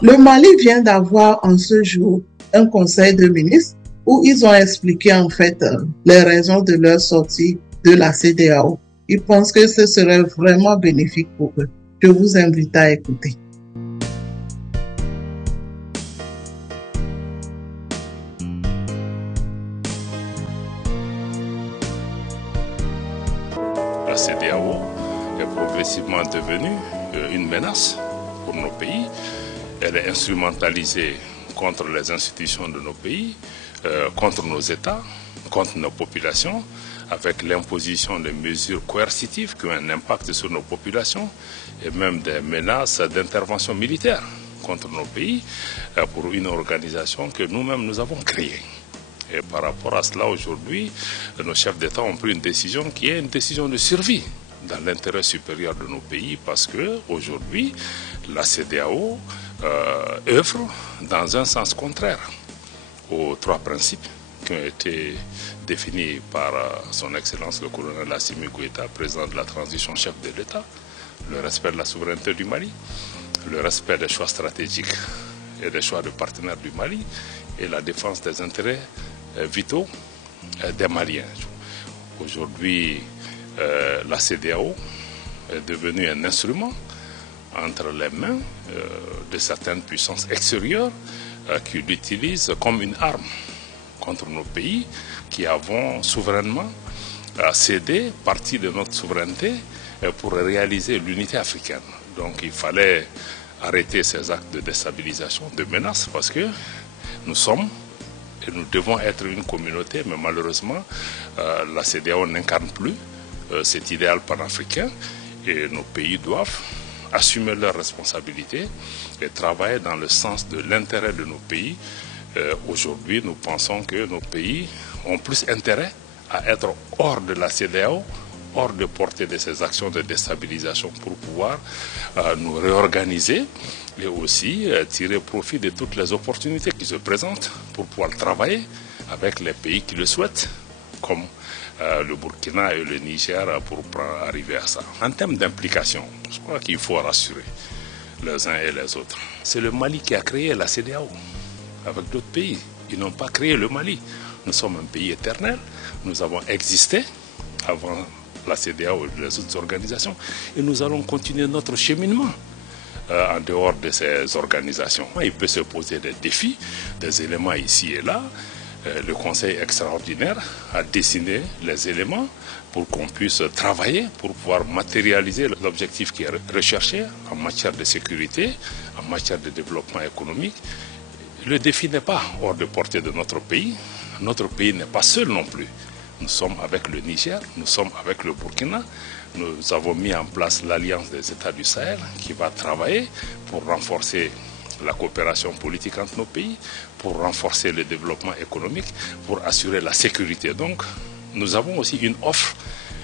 Le Mali vient d'avoir en ce jour un conseil de ministres où ils ont expliqué en fait les raisons de leur sortie de la CEDEAO. Ils pensent que ce serait vraiment bénéfique pour eux. Je vous invite à écouter. La CEDEAO est progressivement devenue une menace pour nos pays. Elle est instrumentalisée contre les institutions de nos pays, contre nos États, contre nos populations, avec l'imposition de mesures coercitives qui ont un impact sur nos populations et même des menaces d'intervention militaire contre nos pays pour une organisation que nous-mêmes nous avons créée. Et par rapport à cela, aujourd'hui, nos chefs d'État ont pris une décision qui est une décision de survie dans l'intérêt supérieur de nos pays parce qu'aujourd'hui, la CEDEAO œuvre dans un sens contraire aux trois principes qui ont été définis par son Excellence le colonel Assimi Goïta, président de la transition, chef de l'État, le respect de la souveraineté du Mali, le respect des choix stratégiques et des choix de partenaires du Mali et la défense des intérêts vitaux des Maliens. Aujourd'hui, la CEDEAO est devenue un instrument entre les mains de certaines puissances extérieures qui l'utilisent comme une arme contre nos pays qui avons souverainement cédé partie de notre souveraineté pour réaliser l'unité africaine. Donc il fallait arrêter ces actes de déstabilisation, de menace, parce que nous sommes et nous devons être une communauté, mais malheureusement, la CEDEAO n'incarne plus cet idéal panafricain et nos pays doivent assumer leurs responsabilités et travailler dans le sens de l'intérêt de nos pays. Aujourd'hui, nous pensons que nos pays ont plus intérêt à être hors de la CEDEAO, hors de portée de ces actions de déstabilisation pour pouvoir nous réorganiser et aussi tirer profit de toutes les opportunités qui se présentent pour pouvoir travailler avec les pays qui le souhaitent, comme le Burkina et le Niger, pour arriver à ça. En termes d'implication, je crois qu'il faut rassurer les uns et les autres. C'est le Mali qui a créé la CEDEAO avec d'autres pays. Ils n'ont pas créé le Mali. Nous sommes un pays éternel. Nous avons existé avant la CEDEAO et les autres organisations et nous allons continuer notre cheminement en dehors de ces organisations. Il peut se poser des défis, des éléments ici et là. Le Conseil extraordinaire a dessiné les éléments pour qu'on puisse travailler, pour pouvoir matérialiser l'objectif qui est recherché en matière de sécurité, en matière de développement économique. Le défi n'est pas hors de portée de notre pays. Notre pays n'est pas seul non plus. Nous sommes avec le Niger, nous sommes avec le Burkina. Nous avons mis en place l'Alliance des États du Sahel qui va travailler pour renforcer la coopération politique entre nos pays, pour renforcer le développement économique, pour assurer la sécurité. Donc, nous avons aussi une offre,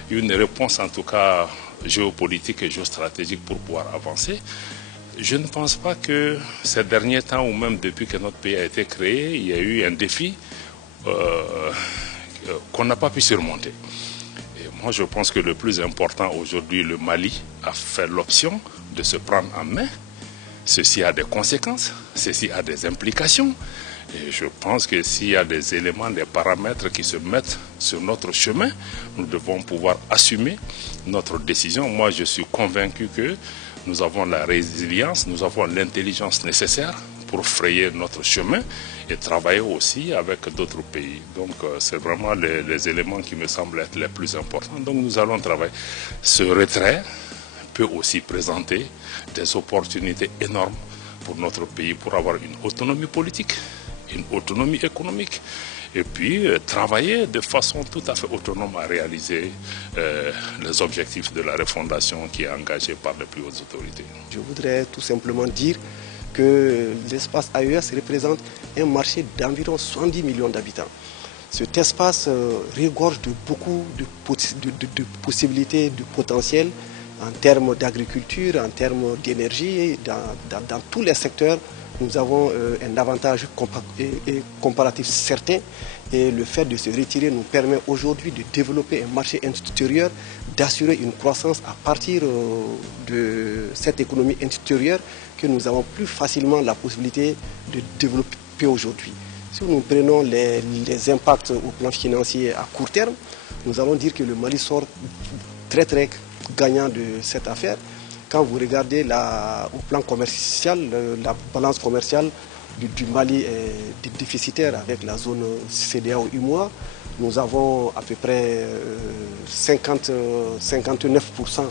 une réponse en tout cas géopolitique et géostratégique pour pouvoir avancer. Je ne pense pas que ces derniers temps, ou même depuis que notre pays a été créé, il y a eu un défi qu'on n'a pas pu surmonter. Et moi, je pense que le plus important aujourd'hui, le Mali a fait l'option de se prendre en main. Ceci a des conséquences, ceci a des implications. Et je pense que s'il y a des éléments, des paramètres qui se mettent sur notre chemin, nous devons pouvoir assumer notre décision. Moi, je suis convaincu que nous avons la résilience, nous avons l'intelligence nécessaire pour frayer notre chemin et travailler aussi avec d'autres pays. Donc, c'est vraiment les éléments qui me semblent être les plus importants. Donc, nous allons travailler. Ce retrait peut aussi présenter des opportunités énormes pour notre pays, pour avoir une autonomie politique, une autonomie économique, et puis travailler de façon tout à fait autonome à réaliser les objectifs de la refondation qui est engagée par les plus hautes autorités. Je voudrais tout simplement dire que l'espace AES représente un marché d'environ 70 millions d'habitants. Cet espace regorge de beaucoup de possibilités, de potentiel en termes d'agriculture, en termes d'énergie, dans tous les secteurs nous avons un avantage comparatif certain. Et le fait de se retirer nous permet aujourd'hui de développer un marché intérieur, d'assurer une croissance à partir de cette économie intérieure que nous avons plus facilement la possibilité de développer aujourd'hui. Si nous prenons les impacts au plan financier à court terme, nous allons dire que le Mali sort très gagnant de cette affaire. Quand vous regardez au plan commercial, la balance commerciale du Mali est déficitaire avec la zone CEDEAO-UEMOA. Nous avons à peu près 59%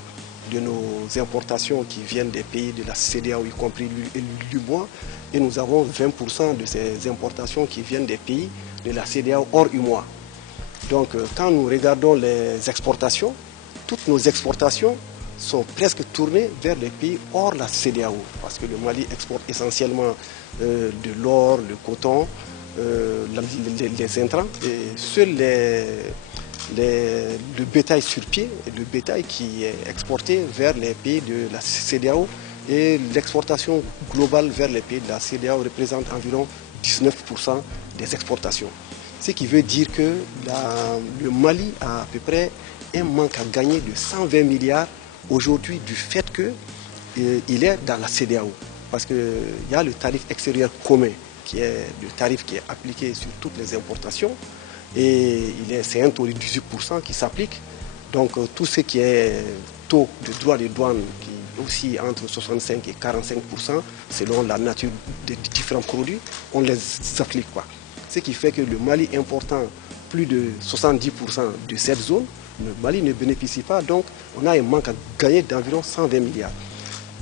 de nos importations qui viennent des pays de la CEDEAO, y compris l'UEMOA, et nous avons 20% de ces importations qui viennent des pays de la CEDEAO hors UEMOA. Donc quand nous regardons les exportations, toutes nos exportations sont presque tournées vers les pays hors la CEDEAO, parce que le Mali exporte essentiellement de l'or, le coton, les intrants, et seul le bétail sur pied, le bétail qui est exporté vers les pays de la CEDEAO, et l'exportation globale vers les pays de la CEDEAO représente environ 19% des exportations. Ce qui veut dire que le Mali a à peu près un manque à gagner de 120 milliards aujourd'hui du fait qu'il est dans la CEDEAO. Parce qu'il y a le tarif extérieur commun, qui est le tarif qui est appliqué sur toutes les importations. Et c'est un taux de 18% qui s'applique. Donc tout ce qui est taux de droit de douane, qui est aussi entre 65 et 45%, selon la nature des différents produits, on ne les applique pas. Ce qui fait que le Mali important plus de 70% de cette zone, le Mali ne bénéficie pas, donc on a un manque à gagner d'environ 120 milliards.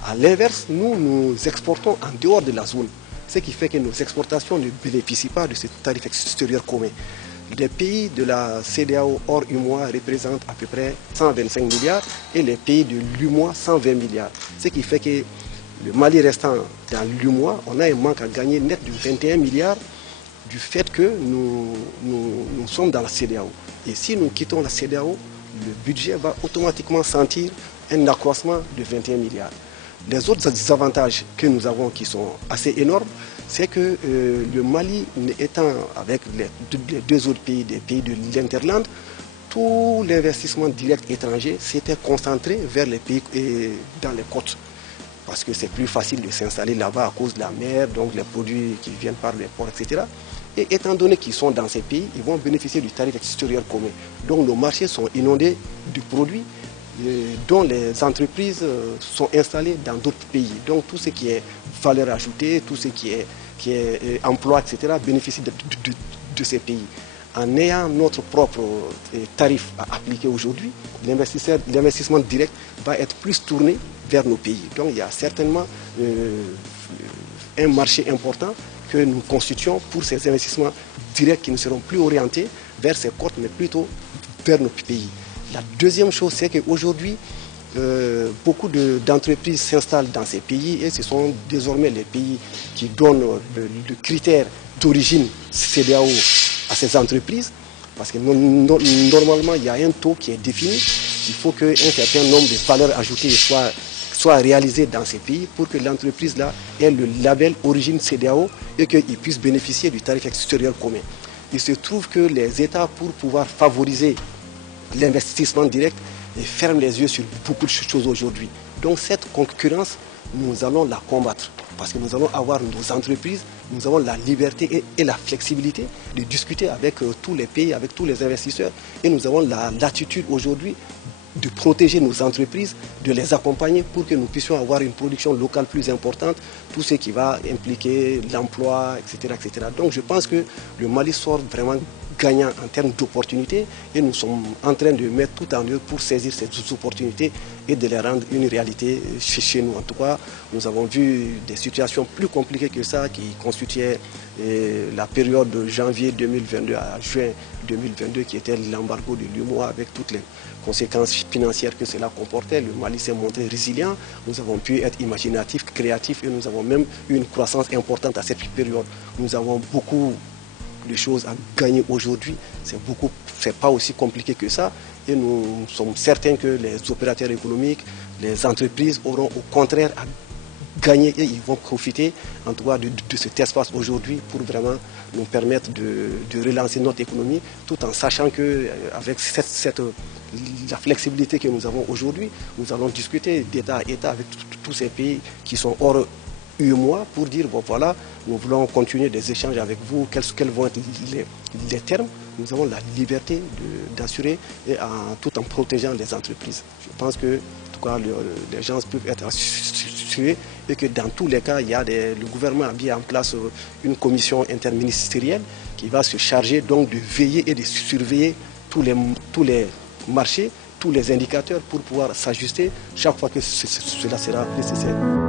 A l'inverse, nous exportons en dehors de la zone, ce qui fait que nos exportations ne bénéficient pas de ce tarif extérieur commun. Les pays de la CEDEAO hors UEMOA représentent à peu près 125 milliards et les pays de l'UEMOA 120 milliards. Ce qui fait que le Mali restant dans l'UEMOA, on a un manque à gagner net de 21 milliards du fait que nous sommes dans la CEDEAO. Et si nous quittons la CEDEAO, le budget va automatiquement sentir un accroissement de 21 milliards. Les autres avantages que nous avons qui sont assez énormes, c'est que le Mali étant avec les deux autres pays, des pays de l'Interland, tout l'investissement direct étranger s'était concentré vers les pays dans les côtes. Parce que c'est plus facile de s'installer là-bas à cause de la mer, donc les produits qui viennent par les ports, etc. Et étant donné qu'ils sont dans ces pays, ils vont bénéficier du tarif extérieur commun. Donc nos marchés sont inondés de produits dont les entreprises sont installées dans d'autres pays. Donc tout ce qui est valeur ajoutée, tout ce qui est emploi, etc. bénéficie de ces pays. En ayant notre propre tarif à appliquer aujourd'hui, l'investissement direct va être plus tourné vers nos pays. Donc il y a certainement un marché important que nous constituons pour ces investissements directs qui ne seront plus orientés vers ces côtes, mais plutôt vers nos pays. La deuxième chose, c'est qu'aujourd'hui, beaucoup d'entreprises s'installent dans ces pays et ce sont désormais les pays qui donnent le critère d'origine CEDEAO à ces entreprises. Parce que normalement, il y a un taux qui est défini. Il faut qu'un certain nombre de valeurs ajoutées soient réalisées dans ces pays pour que l'entreprise là ait le label origine CEDEAO et qu'il puisse bénéficier du tarif extérieur commun. Il se trouve que les États, pour pouvoir favoriser l'investissement direct, ferment les yeux sur beaucoup de choses aujourd'hui. Donc cette concurrence, nous allons la combattre. Parce que nous allons avoir nos entreprises, nous avons la liberté et la flexibilité de discuter avec tous les pays, avec tous les investisseurs. Et nous avons la latitude aujourd'hui de protéger nos entreprises, de les accompagner pour que nous puissions avoir une production locale plus importante, tout ce qui va impliquer l'emploi, etc., etc. Donc je pense que le Mali sort vraiment gagnant en termes d'opportunités et nous sommes en train de mettre tout en œuvre pour saisir ces opportunités et de les rendre une réalité chez nous. En tout cas, nous avons vu des situations plus compliquées que ça qui constituaient la période de janvier 2022 à juin 2022 qui était l'embargo de l'UEMOA avec toutes les conséquences financières que cela comportait. Le Mali s'est montré résilient, nous avons pu être imaginatifs, créatifs et nous avons même eu une croissance importante à cette période. Nous avons beaucoup de choses à gagner aujourd'hui, c'est pas aussi compliqué que ça et nous sommes certains que les opérateurs économiques, les entreprises auront au contraire à gagner et ils vont profiter en tout cas de cet espace aujourd'hui pour vraiment nous permettre de relancer notre économie, tout en sachant qu'avec la flexibilité que nous avons aujourd'hui, nous allons discuter d'État à État avec tous ces pays qui sont hors UEMOA pour dire, bon voilà, nous voulons continuer des échanges avec vous, quels vont être les termes. Nous avons la liberté d'assurer tout en protégeant les entreprises. Je pense que en tout cas, les gens peuvent être assurés et que dans tous les cas, le gouvernement a mis en place une commission interministérielle qui va se charger donc de veiller et de surveiller tous les marchés, tous les indicateurs pour pouvoir s'ajuster chaque fois que cela sera nécessaire.